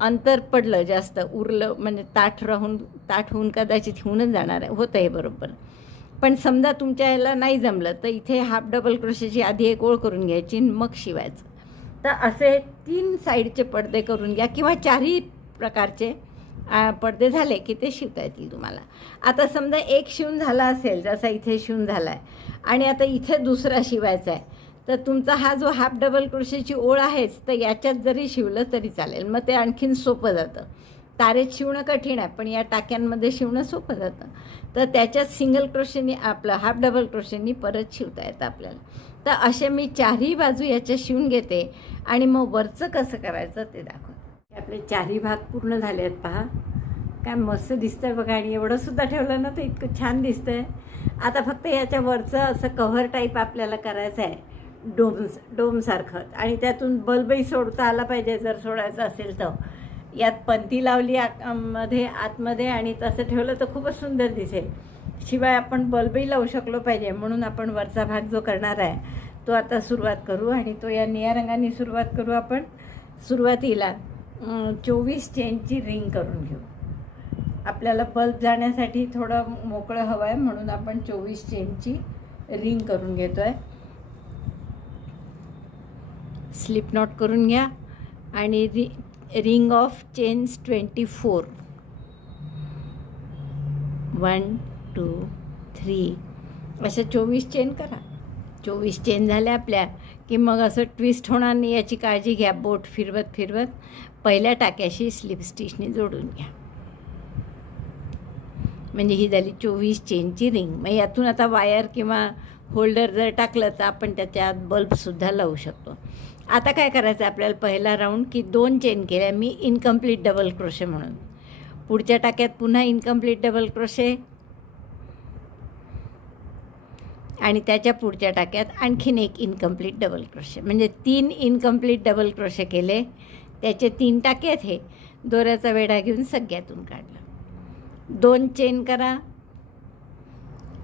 अंतर पडलं, जास्त उरलं, म्हणजे ताठ होऊन कदाचित होऊनच जाणार आहे, होतं हे बरोबर. पण समजा तुमच्या ह्याला नाही जमलं तर इथे हाफ डबल क्रोशेची आधी एक ओळ करून घ्यायची आणि मग शिवायचं. तर असे 3 साईडचे पडदे करून घ्या, किंवा 4ही प्रकारचे पडदे झाले की ते शिवता येतील तुम्हाला. आता समजा एक शिवून झाला असेल, जसा इथे शिवून झाला आहे, आणि आता इथे दुसरा शिवायचा आहे, तर तुमचा हा जो हाफ डबल क्रोशेची ओळ आहेच, तर याच्यात जरी शिवलं तरी चालेल. मग ते आणखीन सोपं जातं. तारेत शिवणं कठीण आहे, पण या टाक्यांमध्ये शिवणं सोपं जातं. तर त्याच्यात सिंगल क्रोशेनी आपलं हाफ डबल क्रोशेनी परत शिवता येतं आपल्याला. तर असे मी 4ही बाजू याच्या शिवून घेते आणि मग वरचं कसं करायचं ते दाखवते. आपले 4ही भाग पूर्ण झाले आहेत पहा, काय मस्त दिसतं आहे बघा. आणि एवढंसुद्धा ठेवलं ना तर इतकं छान दिसतं आहे. आता फक्त याच्या वरचं असं कव्हर टाईप आपल्याला करायचं आहे, डोमसारखं. आणि त्यातून बल्बही सोडता आला पाहिजे जर सोडायचं असेल तर. यात पंती लावली आतमध्ये आणि तसं ठेवलं तर खूपच सुंदर दिसेल. शिवाय आपण बल्बही लावू शकलो पाहिजे, म्हणून आपण वरचा भाग जो करणार आहे तो आता सुरुवात करू. आणि तो या निळ्या रंगाने सुरुवात करू. आपण सुरुवातीला 24 चेनची रिंग करून घेऊ. आपल्याला बल्ब जाण्यासाठी थोडं मोकळं हवं आहे, म्हणून आपण 24 चेनची रिंग करून घेतो आहे. स्लिप नॉट करून घ्या आणि रिंग ऑफ चेन्स 24. 1 2 3 अशा 24 चेन करा. 24 चेन झाल्या आपल्या की मग असं ट्विस्ट होणार नाही याची काळजी घ्या. बोट फिरवत पहिल्या टाक्याशी स्लिप स्टिचने जोडून घ्या. म्हणजे ही झाली 24 चेनची रिंग. मग यातून आता वायर किंवा होल्डर जर टाकलं तर आपण त्याच्यात बल्बसुद्धा लावू शकतो. आता काय करायचं आपल्याला, पहिला राऊंड की 2 चेन केल्या मी इनकम्प्लीट डबल क्रोशे म्हणून. पुढच्या टाक्यात पुन्हा इनकम्प्लीट डबल क्रोशे आणि त्याच्या पुढच्या टाक्यात आणखीन एक इनकम्प्लीट डबल क्रोशे. म्हणजे 3 इनकम्प्लीट डबल क्रोशे केले. त्याचे 3 टाके आहेत. हे दोऱ्याचा वेढा घेऊन सगळ्यातून काढलं. 2 चेन करा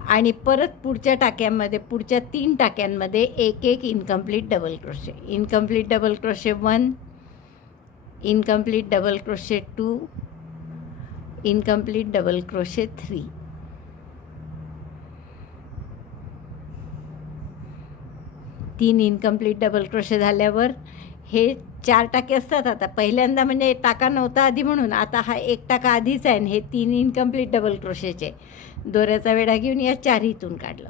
आणि परत पुढच्या टाक्यामध्ये, पुढच्या 3 टाक्यांमध्ये 1-1 incomplete double crochet. Incomplete double crochet 1, incomplete double crochet 2, incomplete double crochet 3. 3 incomplete double crochet झाल्यावर हे 4 टाके असतात. आता पहिल्यांदा म्हणजे टाका नव्हता आधी म्हणून, आता हा 1 टाका आधीच आहे आणि हे 3 इनकम्प्लीट डबल क्रोशेचे. दोऱ्याचा वेढा घेऊन या 4हीतून काढलं.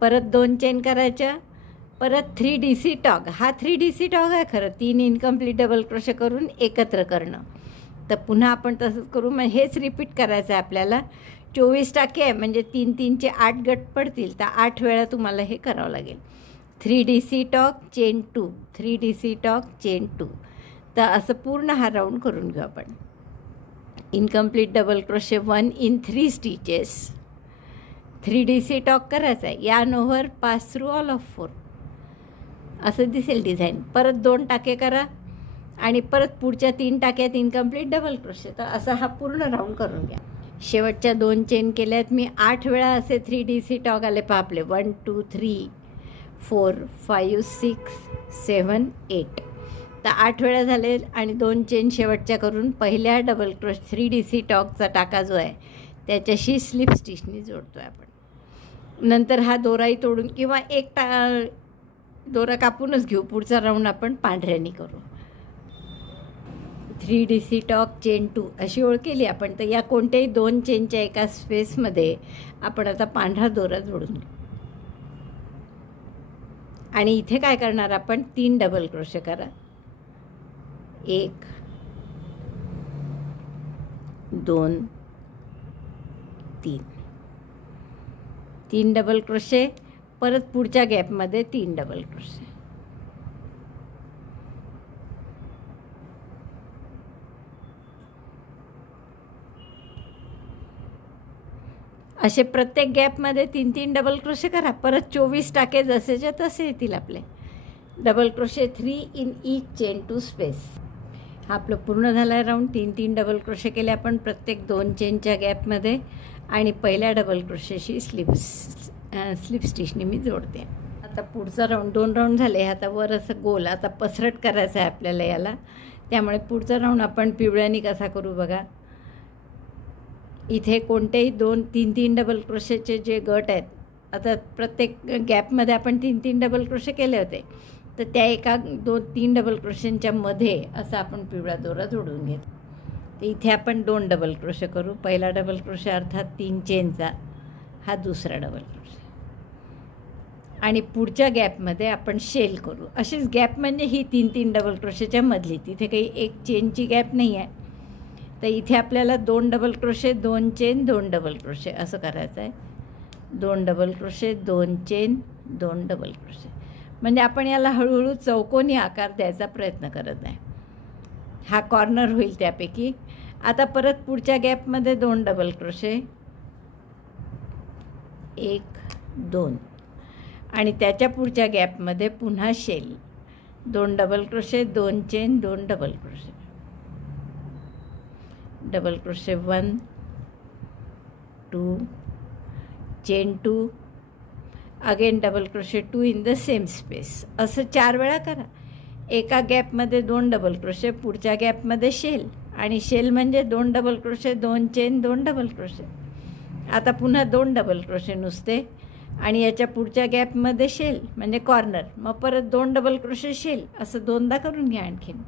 परत 2 चेन करायच्या. परत 3DC टॉग. हा 3DC टॉग आहे खरं. 3 इनकम्प्लीट डबल क्रोशे करून एकत्र करणं. तर पुन्हा आपण तसंच करू. मग हेच रिपीट करायचं आहे आपल्याला. 24 टाके आहे म्हणजे 3-3चे 8 गट पडतील. तर 8 वेळा तुम्हाला हे करावं लागेल. 3DC टॉग chain 2, 3DC टॉग chain 2. तर असं पूर्ण हा राऊंड करून घेऊ आपण. Incomplete double crochet 1 in 3 stitches. 3DC टॉग करायचा आहे. Yarn over pass through all of 4 असं दिसेल डिझाईन. परत 2 टाके करा आणि परत पुढच्या 3 टाक्यात इनकम्प्लीट डबल क्रोशे. तर असा हा पूर्ण राऊंड करून घ्या. शेवटच्या 2 चेन केल्यात मी. 8 वेळा असे 3DC टॉग आले पहा आपले. 1 2 3 4 5 6 7 8. तर 8 वेळा झाले आणि 2 चेन शेवटच्या करून पहिल्या डबल क्रोश 3DC टॉकचा टाका जो आहे त्याच्याशी स्लिप स्टिचनी जोडतो आहे आपण. नंतर हा दोराही तोडून किंवा एक दोरा कापूनच घेऊ. पुढचा राऊंड आपण पांढऱ्यानी करू. 3DC टॉक चेन 2 अशी ओळ केली आपण. तर या कोणत्याही 2 चेनच्या एका स्पेसमध्ये आपण आता पांढरा दोरा जोडून घेऊ. आणि इथे काय करणार आपण 3 डबल क्रोशे करा. 1 2 3 3 डबल क्रोशे. परत पुढच्या गॅपमध्ये 3 डबल क्रोशे. असे प्रत्येक गॅपमध्ये 3-3 डबल क्रोशे करा. परत 24 टाके जसेच्या तसे येतील आपले. Double crochet 3 in each chain 2 space. हा आपलं पूर्ण झाला आहे राऊंड. 3-3 डबल क्रोशे केले आपण प्रत्येक 2 चेनच्या गॅपमध्ये आणि पहिल्या डबल क्रोशेशी स्लिप स्टिचने मी जोडते. आता पुढचा राऊंड 2 राऊंड झाले. आता वर असं गोल आता पसरट करायचं आहे आपल्याला याला. त्यामुळे पुढचा राऊंड आपण पिवळ्यानी कसा करू बघा. इथे कोणतेही 2-3 डबल क्रोशेचे जे गट आहेत, आता प्रत्येक गॅपमध्ये आपण 3-3 डबल क्रोशे केले होते. तर त्या एका 2-3 डबल क्रोशेंच्या मध्ये असा आपण पिवळा दोरा जोडून घेतो. तर इथे आपण 2 डबल क्रोशे करू. पहिला डबल क्रोशे अर्थात 3 चेनचा, हा दुसरा डबल क्रोशे. आणि पुढच्या गॅपमध्ये आपण शेल करू. अशीच गॅप म्हणजे ही 3-3 डबल क्रोशेच्या मधली. तिथे काही एक चेनची गॅप नाही आहे. तर इथे आपल्याला 2 double crochet 2 chain 2 double crochet असं करायचं आहे. 2 double crochet 2 chain 2 double crochet. म्हणजे आपण याला हळूहळू चौकोनी आकार द्यायचा प्रयत्न करत आहे. हा कॉर्नर होईल त्यापैकी. आता परत पुढच्या गॅपमध्ये 2 डबल क्रोशे 1 2 आणि त्याच्या पुढच्या गॅपमध्ये पुन्हा shell. 2 double crochet 2 chain 2 double crochet. Double crochet 1 2 chain 2 again double crochet 2 in the same space. असं 4 वेळा करा. एका गॅपमध्ये 2 डबल क्रोशे, पुढच्या गॅपमध्ये शेल. आणि शेल म्हणजे 2 double crochet 2 chain 2 double crochet. आता पुन्हा 2 डबल क्रोशे नुसते आणि याच्या पुढच्या गॅपमध्ये शेल म्हणजे कॉर्नर. मग परत 2 डबल क्रोशे शेल असं 2दा करून घ्या. आणखीन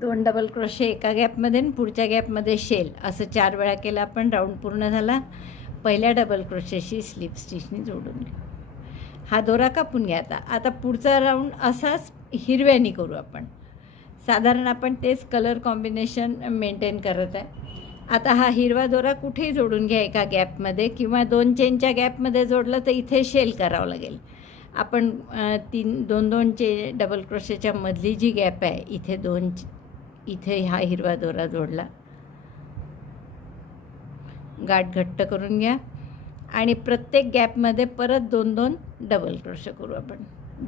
2 डबल क्रोशे एका गॅपमध्ये आणि पुढच्या गॅपमध्ये शेल असं 4 वेळा केलं आपण. राऊंड पूर्ण झाला. पहिल्या डबल क्रोशेशी स्लिप स्टिचनी जोडून घेऊ. हा दोरा कापून घ्या. आता पुढचा राऊंड असाच हिरव्यानी करू आपण. साधारण आपण तेच कलर कॉम्बिनेशन मेंटेन करत आहे. आता हा हिरवा दोरा कुठेही जोडून घ्या एका गॅपमध्ये किंवा 2 चेनच्या गॅपमध्ये जोडलं तर इथे शेल करावं लागेल. आपण 2 डबल क्रोशेच्या मधली जी गॅप आहे इथे हा हिरवा दोरा जोडला. गाठ घट्ट करून घ्या आणि प्रत्येक गॅपमध्ये परत 2-2 डबल क्रोशे करू आपण.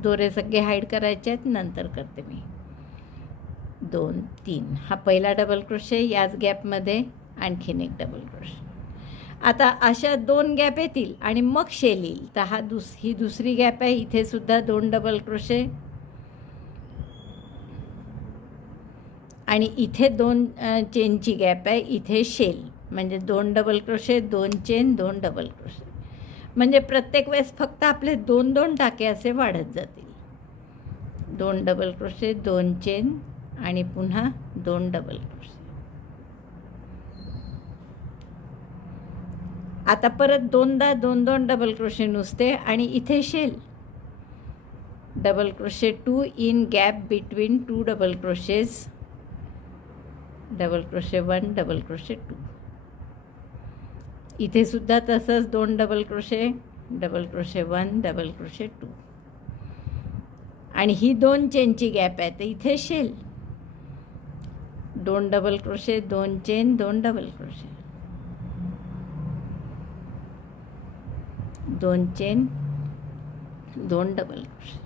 दोरे सगळे हाईड करायचे आहेत, नंतर करते मी. 2 3 हा पहिला डबल क्रोशे. याच गॅपमध्ये आणखीन एक डबल क्रोशे. आता अशा 2 गॅप येतील आणि मग शेल येईल. तर ही दुसरी गॅप आहे. इथे सुद्धा 2 डबल क्रोशे आणि इथे 2 चेनची गॅप आहे. इथे शेल म्हणजे 2 double crochet 2 chain 2 double crochet. म्हणजे प्रत्येक वेळेस फक्त आपले 2-2 टाके असे वाढत जातील. 2 डबल क्रोशे 2 चेन आणि पुन्हा 2 डबल क्रोशे. आता परत 2दा 2-2 डबल क्रोशे नुसते आणि इथे shell. Double crochet 2 in gap between 2 double crochets. Double crochet 1 double crochet 2. इथे सुद्धा तसंच 2 double crochet. Double crochet 1 double crochet 2 आणि ही 2 चेनची गॅप आहे. तर इथे shell. 2 double crochet 2 chain 2 double crochet. 2 chain 2 double crochet.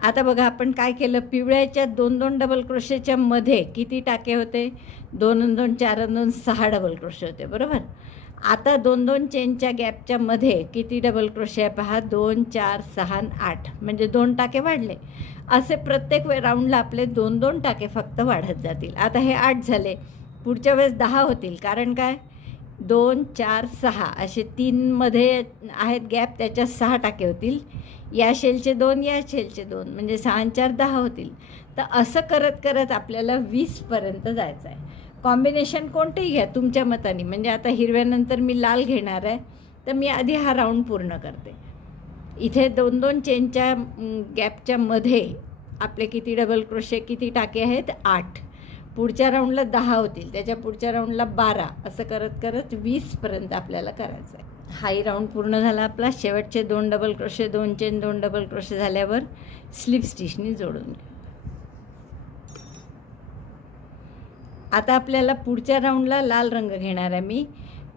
आता बघा आपण काय केलं. पिवळ्याच्या 2-2 डबल क्रोशेच्या मध्ये किती टाके होते. 2 आणि 2 4 आणि 2 6 डबल क्रोशे होते बरोबर. आता 2-2 चेनच्या गॅपच्या मध्ये किती डबल क्रोशे आहे पहा, 2, 4, 6, 8 म्हणजे 2 टाके वाढले. असे प्रत्येक राऊंडला आपले 2-2 टाके फक्त वाढत जातील. आता हे 8 झाले, पुढच्या वेळेस 10 होतील. कारण काय, 2, 4, 6 असे 3मध्ये आहेत गॅप, त्याच्यात 6 टाके होतील. या शेलचे 2, या शेलचे 2 म्हणजे 6 आणि 4 10 होतील. तर असं करत करत आपल्याला 20पर्यंत जायचं आहे. कॉम्बिनेशन कोणतेही घ्या तुमच्या मताने. म्हणजे आता हिरव्यानंतर मी लाल घेणार आहे, तर मी आधी हा राऊंड पूर्ण करते. इथे 2-2 चेनच्या गॅपच्या मध्ये आपले किती डबल क्रोशे, किती टाके आहेत, 8. पुढच्या राऊंडला 10 होतील, त्याच्या पुढच्या राऊंडला 12. असं करत करत 20पर्यंत आपल्याला करायचं आहे. हाही राऊंड पूर्ण झाला आपला. शेवटचे 2 double crochet, 2 chain 2 double crochet झाल्यावर स्लिप स्टिचनी जोडून घ्या. आता आपल्याला पुढच्या राऊंडला लाल रंग घेणार आहे मी.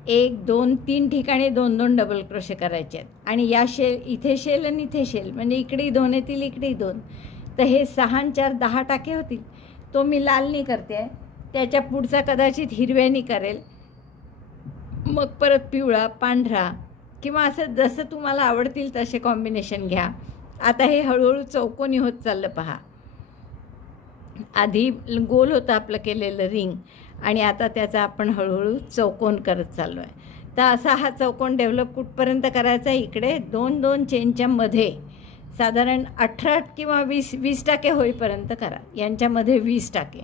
1, 2, 3 ठिकाणी 2-2 डबल क्रोशे करायचे आहेत. आणि या इथे शेल आणि इथे शेल म्हणजे इकडेही 2 येतील, इकडेही 2. तर हे 6 आणि 4 10 टाके होतील. तो मी लालनी करते आहे, त्याच्या पुढचा कदाचित हिरव्यानी करेल, मग परत पिवळा, पांढरा किंवा असं जसं तुम्हाला आवडतील तसे कॉम्बिनेशन घ्या. आता हे हळूहळू चौकोनी होत चाललं पहा. आधी गोल होतं आपलं केलेलं रिंग, आणि आता त्याचा आपण हळूहळू चौकोन करत चाललो आहे. तर असा हा चौकोन डेव्हलप कुठपर्यंत करायचा आहे, इकडे 2-2 चेनच्या मध्ये साधारण 18 किंवा 20 टाके होईपर्यंत करा. यांच्यामध्ये 20 टाके.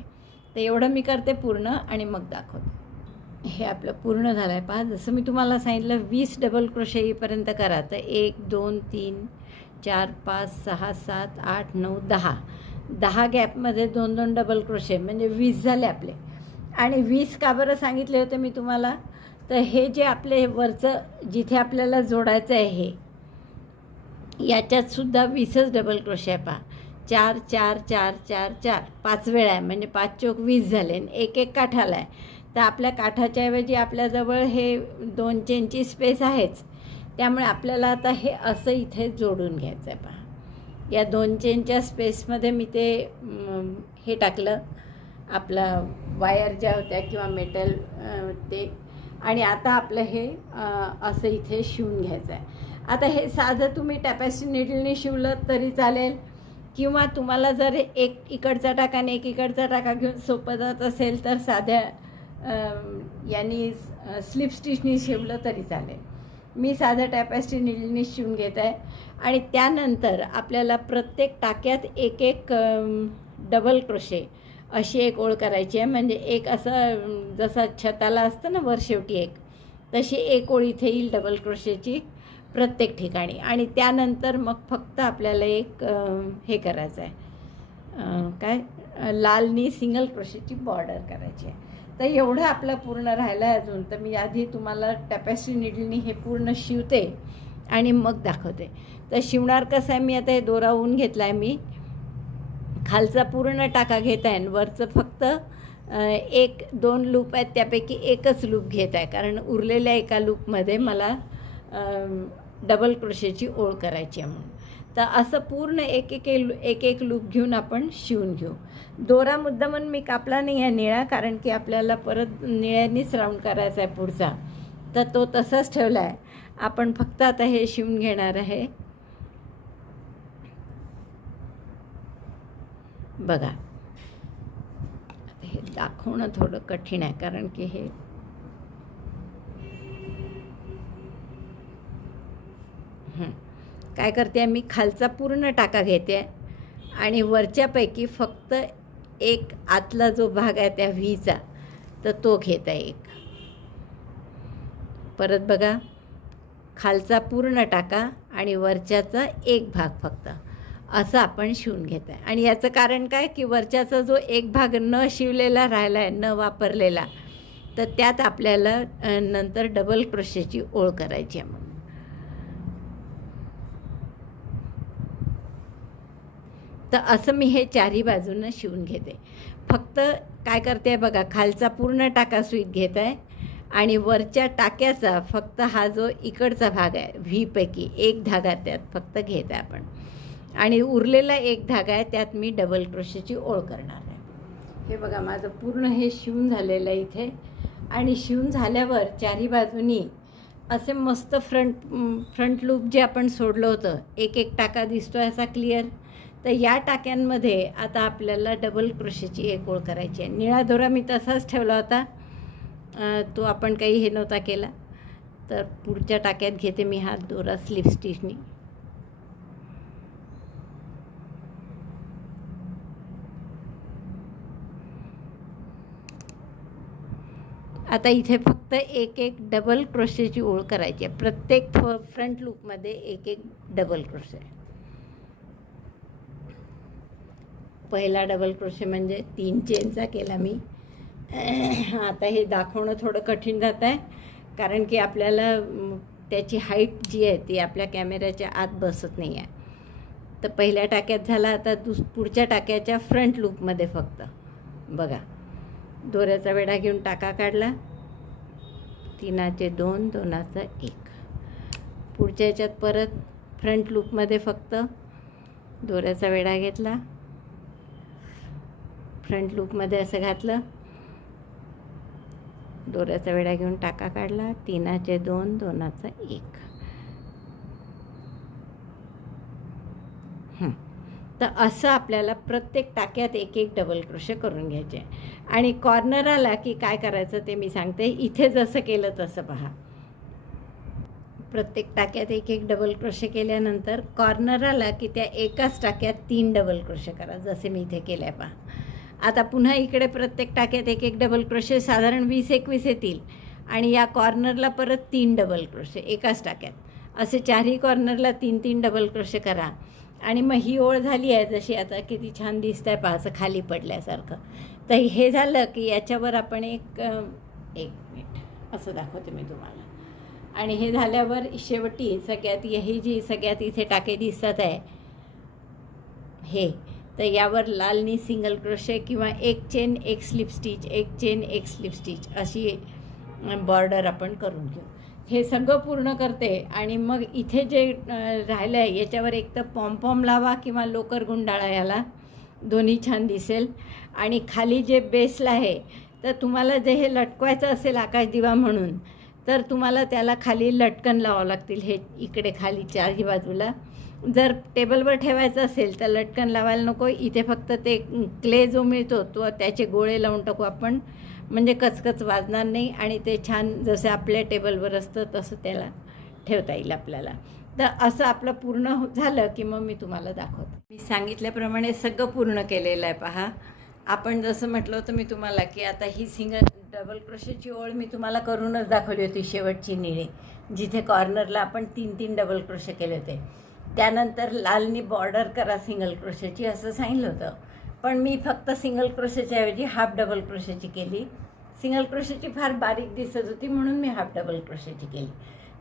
तर एवढं मी करते पूर्ण आणि मग दाखवते. हे आपलं पूर्ण झालं आहे पहा. जसं मी तुम्हाला सांगितलं 20 डबल क्रोशे येईपर्यंत करा. तर 1, 2, 3, 4, 5, 6, 7, 8, 9, 10 गॅपमध्ये 2-2 डबल क्रोशे म्हणजे 20 झाले आपले. आणि 20 का बरं सांगितले होते मी तुम्हाला, तर हे जे आपले वरचं जिथे आपल्याला जोडायचं आहे हे, याच्यातसुद्धा 20च डबल क्रोशे आहे पहा. 4, 4, 4, 4, 4 5 वेळा आहे म्हणजे 5 चोक 20 झाले. आणि एक एक काठ आला आहे. तर आपल्या काठाच्या ऐवजी आपल्याजवळ हे 2 चेनची स्पेस आहेच, त्यामुळे आपल्याला आता हे असं इथे जोडून घ्यायचं आहे पहा. या 2 चेनच्या स्पेसमध्ये मी ते हे टाकलं, आपला वायर ज्या होत्या किंवा मेटल ते. आणि आता आपलं हे असं इथे शिवून घ्यायचं आहे. आता हे साधं तुम्ही टॅपेस्ट्री नीडलने शिवलं तरी चालेल, किंवा तुम्हाला जर एक इकडचा टाका आणि एक इकडचा टाका घेऊन सोपं जात असेल तर साध्या यांनी स्लिप स्टिचनी शिवलं तरी चालेल. मी साधं टॅपेस्ट्री नीडलने शिवून घेत आहे. आणि त्यानंतर आपल्याला प्रत्येक टाक्यात एक एक डबल क्रोशे अशी एक ओळ करायची आहे. म्हणजे एक असं जसा छताला असतं ना वर शेवटी एक, तशी एक ओळ इथे येईल डबल क्रोशेची प्रत्येक ठिकाणी. आणि त्यानंतर मग फक्त आपल्याला एक हे करायचं आहे, काय लालनी सिंगल क्रोशेची बॉर्डर करायची आहे. तर एवढं आपलं पूर्ण राहिलं आहे अजून. तर मी आधी तुम्हाला टॅपेस्ट्री नीडलनी हे पूर्ण शिवते आणि मग दाखवते. तर शिवणार कसं आहे, मी आता हे दोरा ऊन घेतला आहे. मी खालचा पूर्ण टाका घेत आहे आणि वरचं फक्त 1-2 लूप आहेत त्यापैकी एकच लूप घेत आहे, कारण उरलेल्या एका लूपमध्ये मला डबल क्रोशेची ओळ करायची आहे म्हणून. तर असं पूर्ण एक एक लूप घेऊन आपण शिवून घेऊ. दोरा मुद्दामून मी कापला नाही आहे निळा, कारण की आपल्याला परत निळ्यानीच राऊंड करायचा आहे पुढचा, तर तो तसाच ठेवला आहे. आपण फक्त आता हे शिवून घेणार आहे. बघा, आता हे दाखवणं थोडं कठीण आहे, कारण की हे काय करते आहे, मी खालचा पूर्ण टाका घेते आणि वरच्यापैकी फक्त एक आतला जो भाग आहे त्या व्हीचा, तर तो घेत आहे एक. परत बघा, खालचा पूर्ण टाका आणि वरच्याचा एक भाग फक्त, असं आपण शिवून घेत आहे. आणि याचं कारण काय की वरच्याचा जो एक भाग न शिवलेला राहिला आहे, न वापरलेला, तर त्यात आपल्याला नंतर डबल क्रोशेची ओळ करायची आहे. म्हणून तर असं मी हे चारही बाजूनं शिवून घेते. फक्त काय करते आहे बघा, खालचा पूर्ण टाका सुईत घेत आहे आणि वरच्या टाक्याचा फक्त हा जो इकडचा भाग आहे व्हीपैकी एक धागा त्यात फक्त घेत आहे आपण, आणि उरलेला एक धागा आहे त्यात मी डबल क्रोशेची ओळ करणार आहे. हे बघा, माझं पूर्ण हे शिवून झालेलं आहे इथे. आणि शिवून झाल्यावर चारी बाजूनी असे मस्त फ्रंट लूप जे आपण सोडलं होतं, एक एक टाका दिसतो असा क्लिअर. तर या टाक्यांमध्ये आता आपल्याला डबल क्रोशेची एक ओळ करायची आहे. निळा दोरा मी तसाच ठेवला होता, तो आपण काही हे नव्हता केला. तर पुढच्या टाक्यात घेते मी हा दोरा स्लिप स्टिचनी. आता इथे फक्त एक एक डबल क्रोशेची ओळ करायची आहे. प्रत्येक फ्रंट लूपमध्ये एक एक डबल क्रोशे. पहिला डबल क्रोशे म्हणजे 3 चेनचा केला मी. आता हे दाखवणं थोडं कठीण जात आहे, कारण की आपल्याला त्याची हाईट जी आहे ती आपल्या कॅमेऱ्याच्या आत बसत नाही आहे. तर पहिल्या टाक्यात झाला. आता पुढच्या टाक्याच्या फ्रंट लूपमध्ये फक्त बघा, दोऱ्याचा वेढा घेऊन टाका काढला, 3चे 2, 2चा 1. पुढच्या याच्यात परत फ्रंट लूपमध्ये फक्त दोऱ्याचा वेढा घेतला, फ्रंट लूपमध्ये असं घातलं, दोऱ्याचा वेढा घेऊन टाका काढला, 3चे 2, 2चा 1. तर असं आपल्याला प्रत्येक टाक्यात एक एक डबल क्रोशे करून घ्यायचे. आणि कॉर्नर आला की काय करायचं ते मी सांगते. इथे जसं केलं तसं पहा. प्रत्येक टाक्यात एक एक डबल क्रोशे केल्यानंतर कॉर्नर आला की त्या एकाच टाक्यात 3 डबल क्रोशे करा, जसे मी इथे केलं आहे पहा. आता पुन्हा इकडे प्रत्येक टाक्यात एक एक डबल क्रोशे, साधारण 20-21 येतील. आणि या कॉर्नरला परत 3 डबल क्रोशे एकाच टाक्यात. असे चारही कॉर्नरला 3-3 डबल क्रोशे करा. आणि मग ही ओळ झाली आहे जशी आता किती छान दिसत आहे पहा, असं खाली पडल्यासारखं. तर हे झालं की याच्यावर आपण एक मिनिट असं दाखवते मी तुम्हाला. आणि हे झाल्यावर शेवटी सगळ्यात ही जी सगळ्यात इथे टाके दिसत आहे हे, तर यावर लालनी सिंगल क्रोशे किंवा एक चेन एक स्लिप स्टिच, एक चेन एक स्लिप स्टिच अशी बॉर्डर आपण करून घेऊ. हे सगळं पूर्ण करते. आणि मग इथे जे राहिलं आहे याच्यावर एक तर पॉम्पॉम लावा किंवा लोकर गुंडाळा, याला दोन्ही छान दिसेल. आणि खाली जे बेसला आहे, तर तुम्हाला जे हे लटकवायचं असेल आकाशदिवा म्हणून, तर तुम्हाला त्याला खाली लटकन लावावं लागतील. हे इकडे खाली चारही बाजूला. जर टेबलवर ठेवायचं असेल तर लटकन लावायला नको. इथे फक्त ते क्ले जो मिळतो तो त्याचे गोळे लावून टाकू आपण, म्हणजे कचकच वाजणार नाही आणि ते छान जसं आपल्या टेबलवर असतं तसं त्याला ठेवता येईल आपल्याला. तर असं आपलं पूर्ण झालं की मग मी तुम्हाला दाखवते. मी सांगितल्याप्रमाणे सगळं पूर्ण केलेलं आहे पहा. आपण जसं म्हटलं होतं मी तुम्हाला की आता ही डबल क्रोशेची ओळ मी तुम्हाला करूनच दाखवली होती, शेवटची निळी, जिथे कॉर्नरला आपण 3-3 डबल क्रोशे केले होते. त्यानंतर लालनी बॉर्डर करा सिंगल क्रोशेची असं सांगितलं होतं, पण मी फक्त सिंगल क्रोशेच्या ऐवजी हाफ डबल क्रोशेची केली. सिंगल क्रोशेची फार बारीक दिसत होती म्हणून मी हाफ डबल क्रोशेची केली.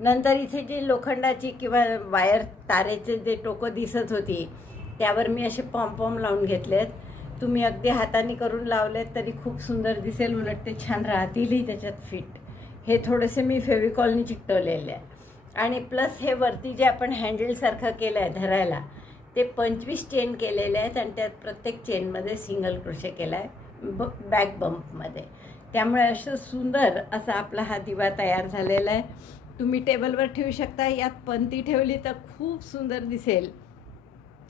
नंतर इथे जी लोखंडाची किंवा वायर तारेचे जे टोकं दिसत होती त्यावर मी असे पॉम्पॉम लावून घेतलेत. तुम्ही अगदी हाताने करून लावलेत तरी खूप सुंदर दिसेल, उलट ते छान राहतीलही त्याच्यात फिट. हे थोडेसे मी फेविकॉलनी चिकटवलेले आहे. आणि प्लस हे वरती जे आपण हँडलसारखं केलं आहे धरायला, ते 25 चेन केलेले आहेत आणि त्यात प्रत्येक चेनमध्ये सिंगल क्रोशे केला आहे बॅक बंपमध्ये. त्यामुळे असं सुंदर असा आपला हा दिवा तयार झालेला आहे. तुम्ही टेबलवर ठेवू शकता. यात पंती ठेवली तर खूप सुंदर दिसेल.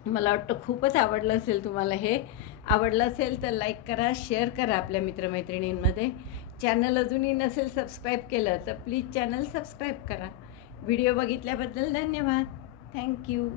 मला वाटतं खूपच आवडलं असेल तुम्हाला. हे आवडलं असेल तर लाईक करा, शेअर करा आपल्या मित्रमैत्रिणींमध्ये. चॅनल अजूनही नसेल सबस्क्राईब केलं तर प्लीज चॅनल सबस्क्राईब करा. व्हिडिओ बघितल्याबद्दल धन्यवाद. थँक्यू.